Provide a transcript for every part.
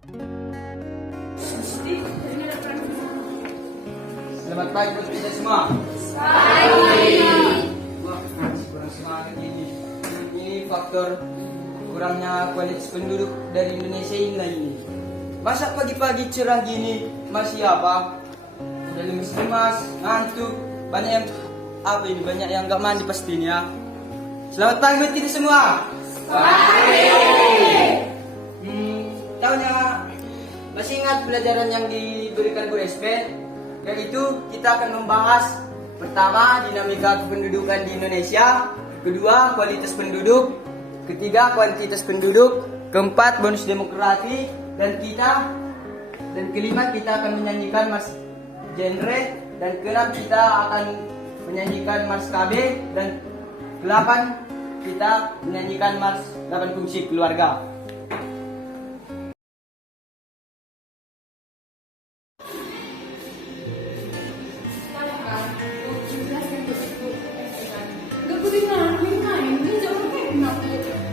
Selamat pagi buat kita semua. Pagi. Wah, kurang semangat ini. Ini faktor kurangnya kualitas penduduk dari Indonesia ini. Masa pagi-pagi cerah gini masih apa? Udah lemes-lemas, ngantuk. Banyak yang banyak yang nggak mandi pastinya. Selamat pagi buat kita semua. Tahunya masih ingat pelajaran yang diberikan guru SP? Yang itu kita akan membahas pertama dinamika kependudukan di Indonesia, kedua kualitas penduduk, ketiga kuantitas penduduk, keempat bonus demografi, dan kelima kita akan menyanyikan Mas Genre, dan keenam kita akan menyanyikan Mas KB, dan ke-8 kita menyanyikan Mas 8 fungsi keluarga.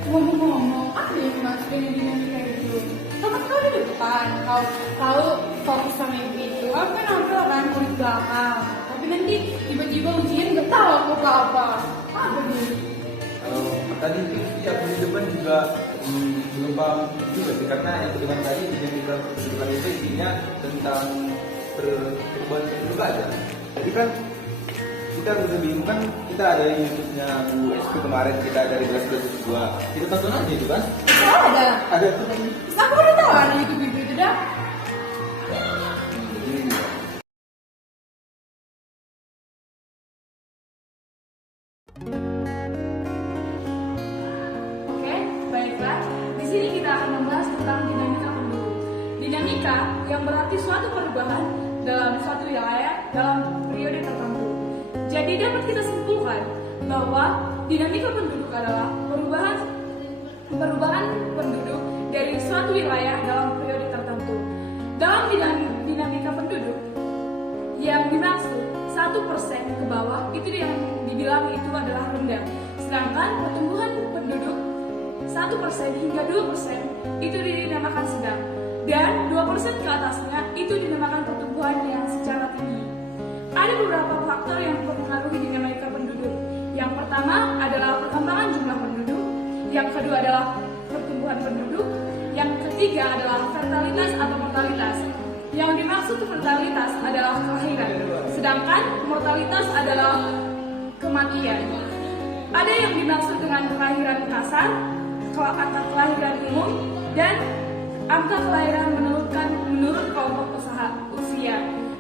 Ngomong-ngomong, apa yang dimaksud dengan dinamika itu? Kan kau di depan, kau tahu fokus sama itu. Aku kan nonton kan mau di belakang. Tapi nanti tiba-tiba ujian nggak tahu aku ke apa. Apa nih? Tadi ya di depan juga belum paham juga sih, karena yang dengan tadi dinamika kependudukan itu intinya tentang perubahan penduduk aja. Jadi kan kita udah bingung kan, kita ada yang YouTube-nya Bu SP kemarin, kita dari 2022 kita tonton aja itu kan. Ada tuh nanti. Aku udah tahu ada YouTube itu dah. Oke, baiklah. Di sini kita akan membahas tentang dinamika penduduk. Dinamika yang berarti suatu perubahan dalam suatu wilayah dalam periode tertentu. Jadi dapat kita simpulkan bahwa dinamika penduduk adalah perubahan penduduk dari suatu wilayah dalam periode tertentu. Dalam dinamika penduduk yang dimaksud 1% ke bawah itu yang dibilang itu adalah rendah. Sedangkan pertumbuhan penduduk 1% hingga 2% itu dinamakan sedang. Dan 2% ke atasnya itu dinamakan pertumbuhan yang secara tinggi. Ada beberapa faktor yang mempengaruhi dinamika penduduk. Yang pertama adalah perkembangan jumlah penduduk, yang kedua adalah pertumbuhan penduduk, yang ketiga adalah fertilitas atau mortalitas. Yang dimaksud fertilitas adalah kelahiran, sedangkan mortalitas adalah kematian. Ada yang dimaksud dengan kelahiran kasar, angka kelahiran umum, dan angka kelahiran menurut kelompok usia.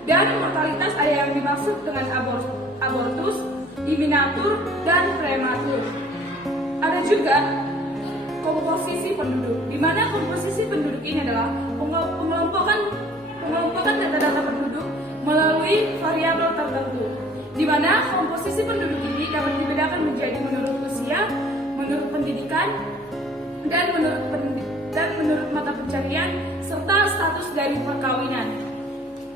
Dan mortalitas ada yang dimaksud dengan abortus, iminatur, dan prematur. Ada juga komposisi penduduk, di mana komposisi penduduk ini adalah pengelompokan data-data penduduk melalui variabel tertentu, di mana komposisi penduduk ini dapat dibedakan menjadi menurut usia, menurut pendidikan, dan menurut mata pencarian serta status dari perkawinan.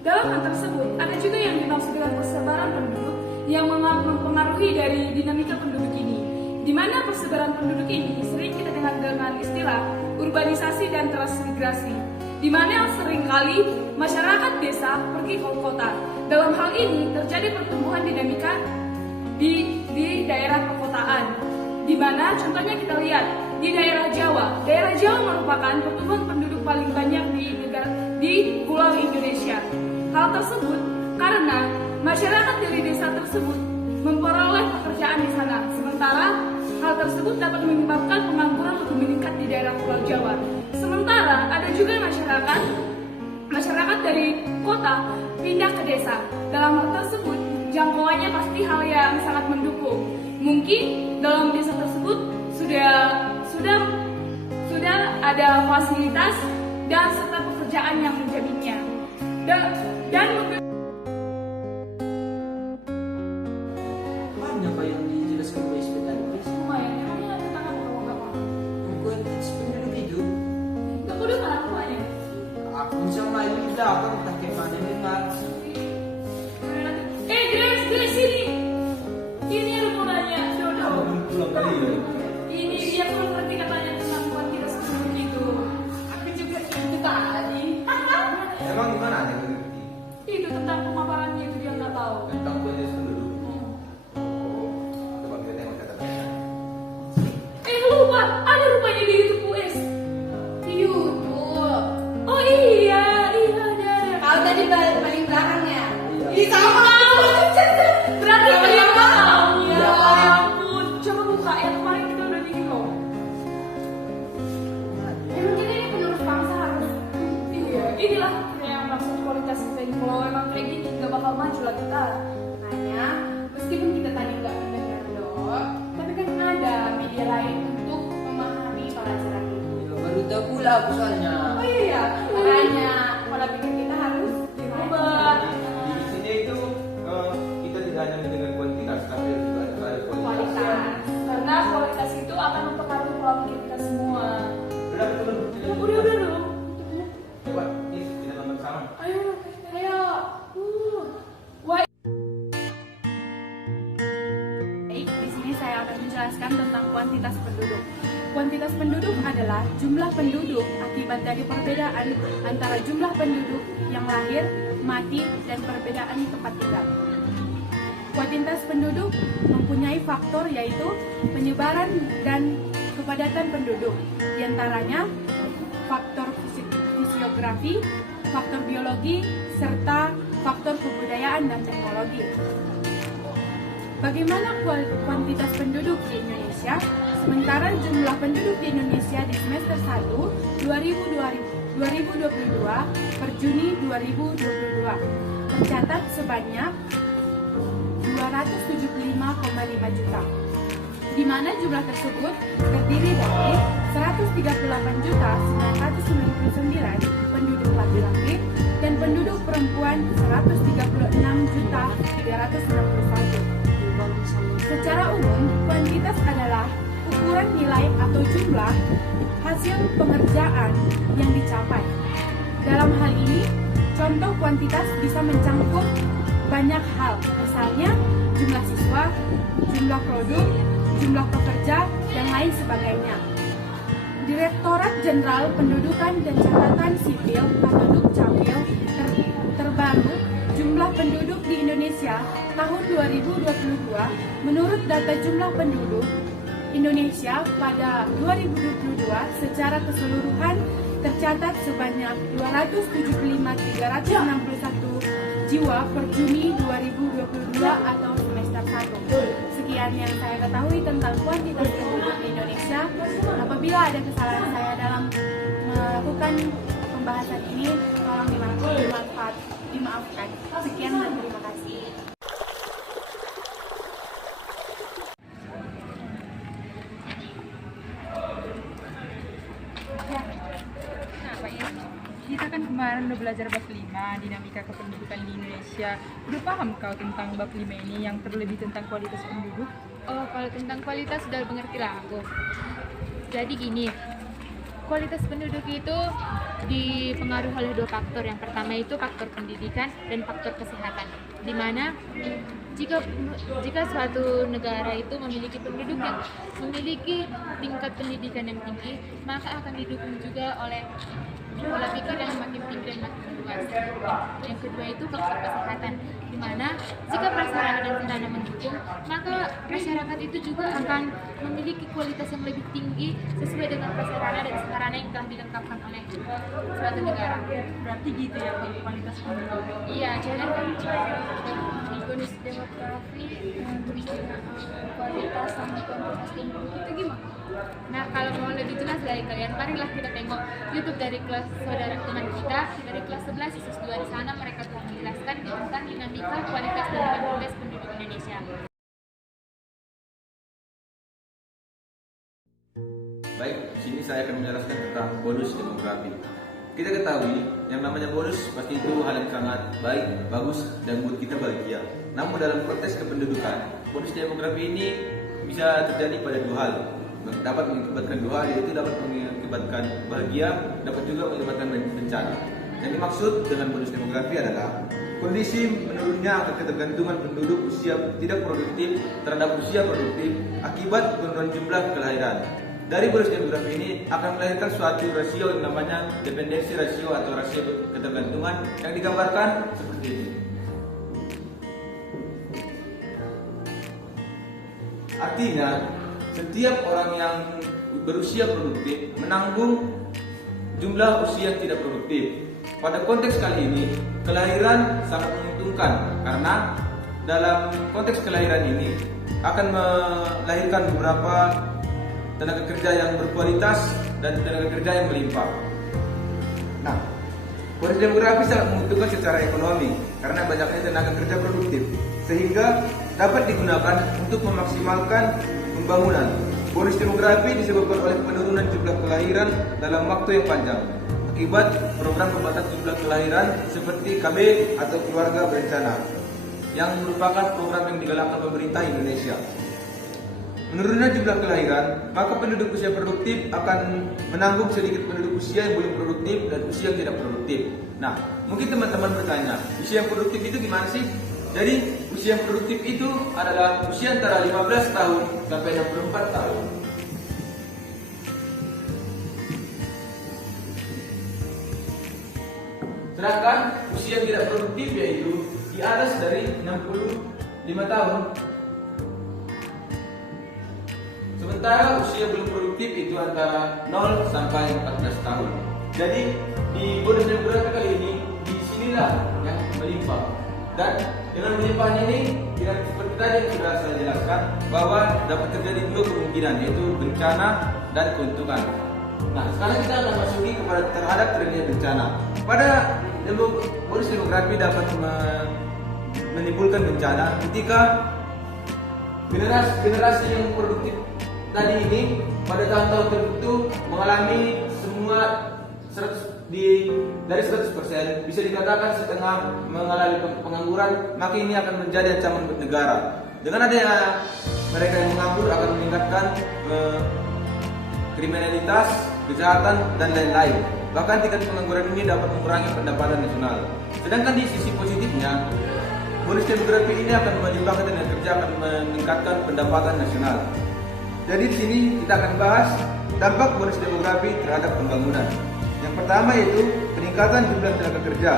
Dalam hal tersebut, ada juga yang dimaksud dengan persebaran penduduk yang mempengaruhi dari dinamika penduduk ini, di mana persebaran penduduk ini sering kita dengar dengan istilah urbanisasi dan transmigrasi, di mana seringkali masyarakat desa pergi ke kota. Dalam hal ini terjadi pertumbuhan dinamika di daerah perkotaan, di mana contohnya kita lihat di daerah Jawa. Daerah Jawa merupakan pertumbuhan penduduk paling banyak di pulau Indonesia. Hal tersebut karena masyarakat dari desa tersebut memperoleh pekerjaan di sana. Sementara hal tersebut dapat menyebabkan pengangguran lebih meningkat di daerah Pulau Jawa. Sementara ada juga masyarakat dari kota pindah ke desa. Dalam hal tersebut jangkauannya pasti hal yang sangat mendukung. Mungkin dalam desa tersebut sudah ada fasilitas dan serta pekerjaan yang menjaminnya. Banyak apa yang dijelaskan Bu SP tadi? Lumayan, emangnya tentang apa kamu nggak paham? Kuantitas penduduk itu, Nggak perlu kan apanya? aku sama ini belakang tak kemana dengar. Grace sini. Ini aku mau nanya, Dodo. Belum pulang kali ya. Ini dia kurang ngerti katanya tentang kuantitas penduduk itu. Aku juga itu tak inilah yang maksud kualitas kita ini. Kalau emang kayak gini nggak bakal maju lah kita. Makanya meskipun kita tadi nggak mendengar dok, tapi kan ada media lain untuk memahami pelajaran itu. Baru tahu pula aku soalnya. Oh iya, makanya pola pikir kita harus dirubah. Di sini itu kita tidak hanya mendengar kuantitas, tapi juga ada Kualitas, karena kualitas itu akan mempengaruhi pola pikir kita semua. Udah dong. Coba, ini kita nonton sama. Ayo. Wah. Baik, di sini saya akan menjelaskan tentang kuantitas penduduk. Kuantitas penduduk adalah jumlah penduduk akibat dari perbedaan antara jumlah penduduk yang lahir, mati, dan perbedaan tempat tinggal. Kuantitas penduduk mempunyai faktor yaitu penyebaran dan kepadatan penduduk, di antaranya faktor fisiografi, faktor biologi, serta faktor kebudayaan dan teknologi. Bagaimana kuantitas penduduk di Indonesia? Sementara jumlah penduduk di Indonesia di semester 1 2022 per Juni 2022 tercatat sebanyak 275,5 juta, di mana jumlah tersebut terdiri dari 138.999 penduduk laki-laki dan penduduk perempuan 136.361. Secara umum, kuantitas adalah ukuran nilai atau jumlah hasil pengerjaan yang dicapai. Dalam hal ini, contoh kuantitas bisa mencakup banyak hal, misalnya jumlah siswa, jumlah produk, jumlah pekerja, dan lain sebagainya. Direktorat Jenderal Pendudukan dan Catatan Sipil atau Dukcapil terbaru jumlah penduduk di Indonesia tahun 2022 menurut data jumlah penduduk Indonesia pada 2022 secara keseluruhan tercatat sebanyak 275.361 jiwa per Juni 2022 atau semester 1. Sekian yang saya ketahui tentang kuantitas penduduk di Indonesia. Apabila ada kesalahan saya dalam melakukan pembahasan ini, tolong dimaafkan. Sekian dan terima kasih. Nah, Pak ya, kita kan kemarin udah belajar bab 5, dinamika kependudukan di Indonesia. Udah paham kau tentang bab 5 ini yang terlebih tentang kualitas penduduk? Oh, kalau tentang kualitas sudah mengerti lah aku. Jadi gini, kualitas penduduk itu dipengaruhi oleh dua faktor. Yang pertama itu faktor pendidikan dan faktor kesehatan. Di mana jika suatu negara itu memiliki penduduk yang memiliki tingkat pendidikan yang tinggi, maka akan didukung juga oleh pola pikir yang makin tinggi dan makin luas. Yang kedua itu faktor kesehatan, di mana jika prasarana dan sarana mendukung, maka masyarakat itu juga akan memiliki kualitas yang lebih tinggi sesuai dengan prasarana dan sarana yang telah dilengkapkan oleh suatu negara. Berarti gitu ya kualitas penduduk. Iya, jadi Bonus demografi terus juga kualitas sama kuantitas penduduk itu gimana? Nah, kalau mau lebih jelas dari kalian, marilah kita tengok YouTube dari kelas saudara teman kita dari kelas 11 siswa 2. Di sana mereka telah menjelaskan tentang dinamika kualitas dan kuantitas penduduk Indonesia. Baik, di sini saya akan menjelaskan tentang bonus demografi. Kita ketahui yang namanya bonus pasti itu hal yang sangat baik, bagus, dan membuat kita bahagia. Namun dalam konteks kependudukan, bonus demografi ini bisa terjadi pada dua hal. Dapat mengakibatkan dua hal, yaitu dapat mengakibatkan bahagia, dapat juga mengakibatkan bencana. Yang dimaksud dengan bonus demografi adalah kondisi menurunnya angka ketergantungan penduduk usia tidak produktif terhadap usia produktif akibat penurunan jumlah kelahiran. Dari bonus demografi ini akan melahirkan suatu rasio yang namanya dependensi rasio atau rasio ketergantungan yang digambarkan seperti ini. Artinya, setiap orang yang berusia produktif menanggung jumlah usia yang tidak produktif. Pada konteks kali ini, kelahiran sangat menguntungkan karena dalam konteks kelahiran ini akan melahirkan beberapa tenaga kerja yang berkualitas dan tenaga kerja yang melimpah. Nah, Bonus demografi sangat menguntungkan secara ekonomi karena banyaknya tenaga kerja produktif, sehingga dapat digunakan untuk memaksimalkan pembangunan. Bonus demografi disebabkan oleh penurunan jumlah kelahiran dalam waktu yang panjang akibat program pembatas jumlah kelahiran seperti KB atau keluarga berencana yang merupakan program yang digalakkan pemerintah Indonesia. Menurunnya jumlah kelahiran, maka penduduk usia produktif akan menanggung sedikit penduduk usia yang belum produktif dan usia yang tidak produktif. Nah, mungkin teman-teman bertanya, usia yang produktif itu gimana sih? Jadi, usia yang produktif itu adalah usia antara 15 tahun sampai 64 tahun. Sedangkan usia yang tidak produktif yaitu di atas dari 65 tahun. Sementara usia belum produktif itu antara 0 sampai 14 tahun. Jadi di bonus demografi kali ini disinilah yang melimpah. Dan dengan melimpahnya ini tidak seperti tadi yang sudah saya jelaskan bahwa dapat terjadi dua kemungkinan yaitu bencana dan keuntungan. Nah sekarang kita akan masuki kepada terhadap terjadinya bencana. Pada bonus demografi dapat menimbulkan bencana ketika generasi yang produktif tadi ini pada tahun-tahun tertentu mengalami semua dari 100% bisa dikatakan setengah mengalami pengangguran, maka ini akan menjadi ancaman buat negara. Dengan adanya mereka yang menganggur akan meningkatkan kriminalitas, kejahatan dan lain-lain. Bahkan tingkat pengangguran ini dapat mengurangi pendapatan nasional. Sedangkan di sisi positifnya, bonus demografi ini akan melimpahkan tenaga kerja, akan meningkatkan pendapatan nasional. Jadi di sini kita akan bahas dampak bonus demografi terhadap pembangunan. Yang pertama yaitu peningkatan jumlah tenaga kerja.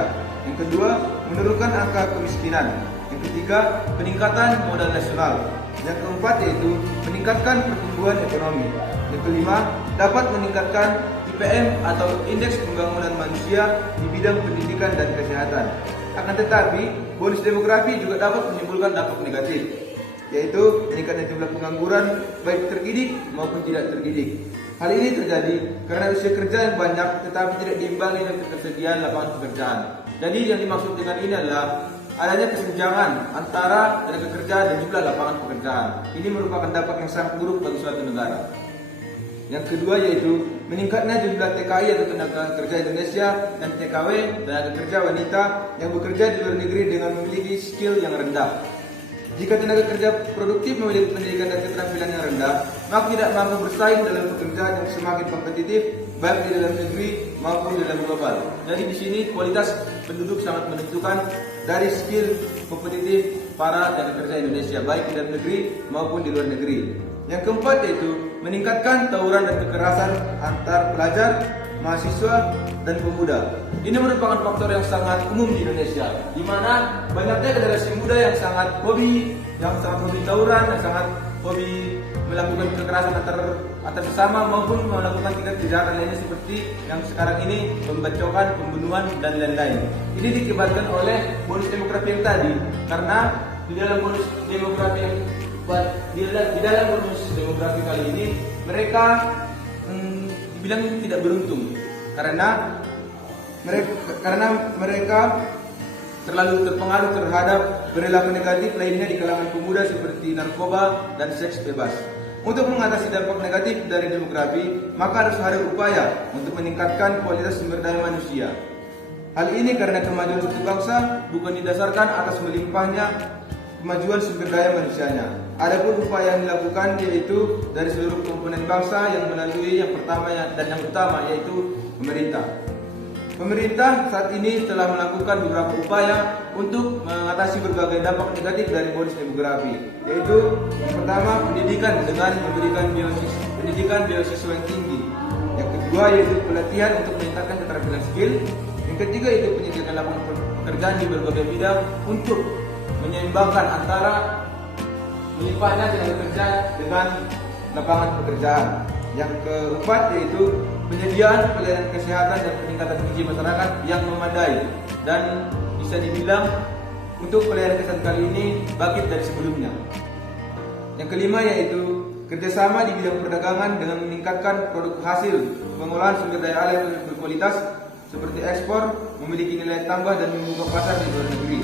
Yang kedua, menurunkan angka kemiskinan. Yang ketiga, peningkatan modal nasional. Yang keempat yaitu meningkatkan pertumbuhan ekonomi. Yang kelima, dapat meningkatkan IPM atau Indeks Pembangunan Manusia di bidang pendidikan dan kesehatan. Akan tetapi, bonus demografi juga dapat menimbulkan dampak negatif, yaitu meningkatnya jumlah pengangguran baik terdidik maupun tidak terdidik. Hal ini terjadi karena usia kerja yang banyak tetapi tidak diimbangi dengan ketersediaan lapangan pekerjaan. Jadi yang dimaksud dengan ini adalah adanya kesenjangan antara tenaga kerja dan jumlah lapangan pekerjaan. Ini merupakan dampak yang sangat buruk bagi suatu negara. Yang kedua yaitu meningkatnya jumlah TKI atau tenaga kerja Indonesia dan TKW, tenaga kerja wanita yang bekerja di luar negeri dengan memiliki skill yang rendah. Jika tenaga kerja produktif memiliki pendidikan dan keterampilan yang rendah, maka tidak mampu bersaing dalam pekerjaan yang semakin kompetitif baik di dalam negeri maupun di dalam global. Jadi di sini kualitas penduduk sangat menentukan dari skill kompetitif para tenaga kerja Indonesia baik di dalam negeri maupun di luar negeri. Yang keempat yaitu meningkatkan tawuran dan kekerasan antar pelajar, mahasiswa dan pemuda. Ini merupakan faktor yang sangat umum di Indonesia, di mana banyaknya generasi muda yang sangat hobi tawuran, yang sangat hobi melakukan kekerasan antar sesama maupun melakukan tindak kejahatan lainnya seperti yang sekarang ini pembacokan, pembunuhan dan lain-lain. Ini dikibatkan oleh bonus demografi yang tadi, karena di dalam bonus demografi kali ini mereka dibilang tidak beruntung karena mereka terlalu terpengaruh terhadap perilaku negatif lainnya di kalangan pemuda seperti narkoba dan seks bebas. Untuk mengatasi dampak negatif dari demografi, maka harus ada upaya untuk meningkatkan kualitas sumber daya manusia. Hal ini karena kemajuan suatu bangsa bukan didasarkan atas melimpahnya kemajuan sumber daya manusianya. Adapun upaya yang dilakukan yaitu dari seluruh komponen bangsa yang melalui yang pertama dan yang utama yaitu pemerintah. Pemerintah saat ini telah melakukan beberapa upaya untuk mengatasi berbagai dampak negatif dari bonus demografi, yaitu yang pertama pendidikan dengan memberikan pendidikan beasiswa yang tinggi. Yang kedua yaitu pelatihan untuk meningkatkan keterampilan skill. Yang ketiga yaitu penyediaan lapangan pekerjaan di berbagai bidang untuk menyeimbangkan antara melimpahnya tenaga kerja dengan lapangan pekerjaan. Yang keempat yaitu penyediaan pelayanan kesehatan dan peningkatan gizi masyarakat yang memadai, dan bisa dibilang untuk pelayanan kesehatan kali ini bangkit dari sebelumnya. Yang kelima yaitu kerjasama di bidang perdagangan dengan meningkatkan produk hasil pengolahan sumber daya alam yang berkualitas seperti ekspor, memiliki nilai tambah dan membuka pasar di luar negeri.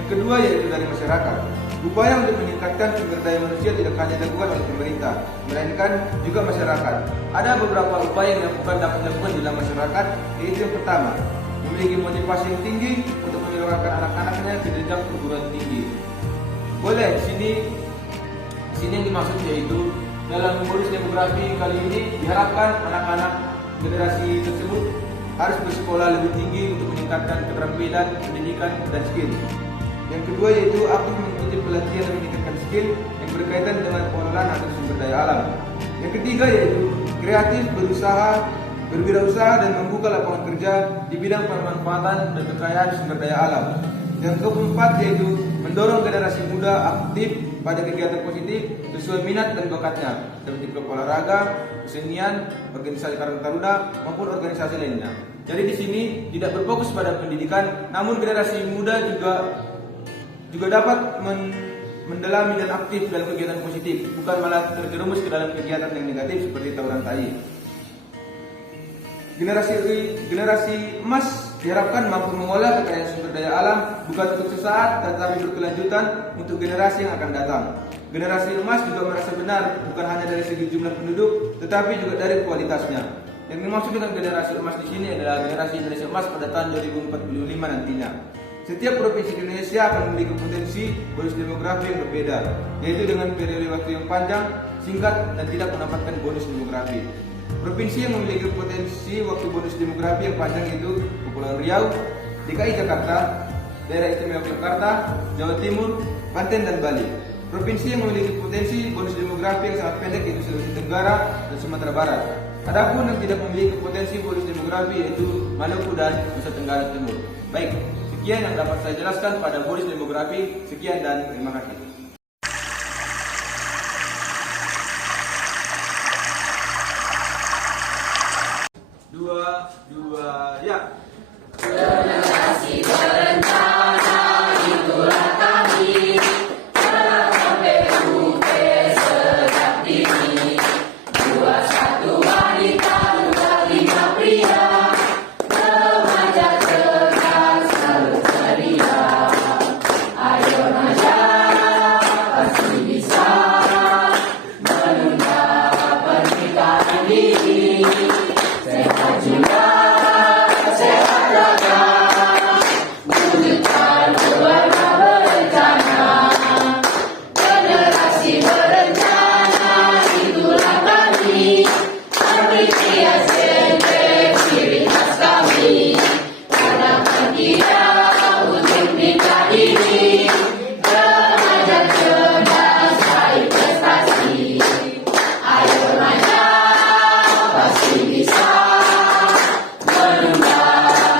Yang kedua yaitu dari masyarakat. Upaya untuk meningkatkan sumber daya manusia tidak hanya dilakukan oleh pemerintah, melainkan juga masyarakat. Ada beberapa upaya yang dapat dilakukan di dalam masyarakat, yaitu yang pertama, memiliki motivasi yang tinggi untuk menyuarakan anak-anaknya ke jenjang perguruan tinggi. Boleh, di sini yang dimaksud yaitu dalam bonus demografi kali ini diharapkan anak-anak generasi tersebut harus bersekolah lebih tinggi untuk meningkatkan keterampilan, pendidikan, dan skill. Yang kedua yaitu aktif mengikuti pelatihan dan meningkatkan skill yang berkaitan dengan pengelolaan atau sumber daya alam. Yang ketiga yaitu kreatif, berwirausaha dan membuka lapangan kerja di bidang pemanfaatan dan kekayaan sumber daya alam. Yang keempat yaitu mendorong generasi muda aktif pada kegiatan positif sesuai minat dan bakatnya seperti klub olahraga, kesenian, organisasi Karang Taruna maupun organisasi lainnya. Jadi di sini tidak berfokus pada pendidikan, namun generasi muda juga dapat mendalami dan aktif dalam kegiatan positif, bukan malah terjerumus ke dalam kegiatan yang negatif seperti tawuran tai. Generasi emas diharapkan mampu mengolah kekayaan sumber daya alam bukan untuk sesaat tetapi berkelanjutan untuk generasi yang akan datang. Generasi emas juga merasa benar bukan hanya dari segi jumlah penduduk tetapi juga dari kualitasnya. Yang dimaksud dengan generasi emas di sini adalah generasi Indonesia emas pada tahun 2045 nantinya. Setiap provinsi di Indonesia akan memiliki potensi bonus demografi yang berbeda, yaitu dengan periode waktu yang panjang, singkat, dan tidak mendapatkan bonus demografi. Provinsi yang memiliki potensi waktu bonus demografi yang panjang itu Kepulauan Riau, DKI Jakarta, Daerah Istimewa Yogyakarta, Jawa Timur, Banten, dan Bali. Provinsi yang memiliki potensi bonus demografi yang sangat pendek yaitu Sulawesi Tenggara dan Sumatera Barat. Adapun yang tidak memiliki potensi bonus demografi yaitu Maluku dan Nusa Tenggara Timur. Baik, sekian yang dapat saya jelaskan pada bonus demografi. Sekian dan terima kasih. Dua, ya. Generasi berencana itulah kami, dalam PUP sejak dini. 21 wanita, 25 pria, remaja cerdas selalu ceria. Ayo remaja, pasti bisa menunda pernikahan dini. Sehat jiwa, sehat raga, wujudkan keluarga berencana. Generasi berencana itulah kami, panitia sentek ciri khas kami. Karena kita untuk nikah ini, remaja cerdas raih prestasi. Ayo remaja, pasti bisa menunda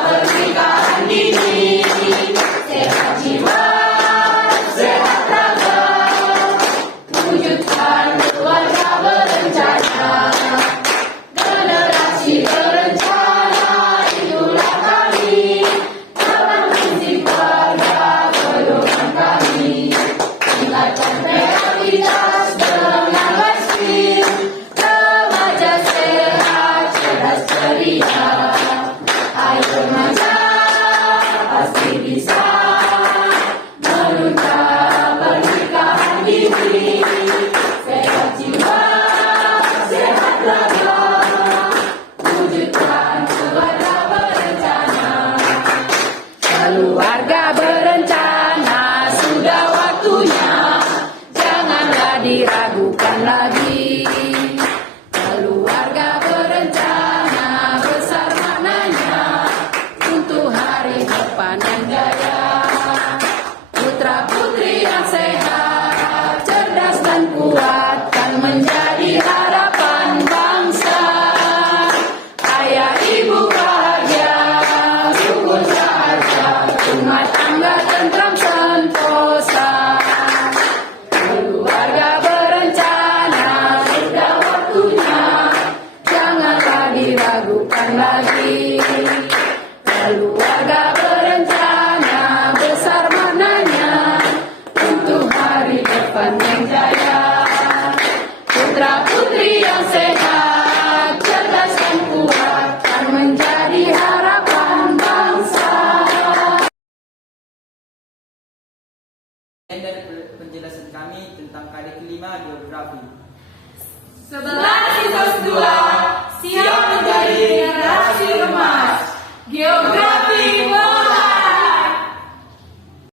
pernikahan dini. Sehat jiwa, sehat raga, wujudkan keluarga berencana. Generasi berencana itulah kami, dalam visi keluarga pedoman kami. Tingkatkan kreativitas dengan life skill, remaja sehat, cerdas ceria. Ayo remaja, pasti bisa menunda pernikahan dini. Sehat jiwa, sehat raga, wujudkan keluarga berencana. Keluarga berencana sudah waktunya, janganlah diragukan lagi. Keluarga berencana besar maknanya untuk hari depan yang jaya. Putra putri yang sehat, cerdas dan kuat kan menjadi harapan bangsa. Ayah ibu bahagia, syukur sahaja, rumah tangga tentram sentosa. Keluarga berencana sudah waktunya, janganlah diragukan lagi. Keluarga berencana besar maknanya untuk hari depan yang jaya. Putra putri yang sehat, cerdas dan kuat kan menjadi harapan penjelasan kami tentang KD kelima geografi. Setelah situs 2 siap menjadi generasi emas. Geografi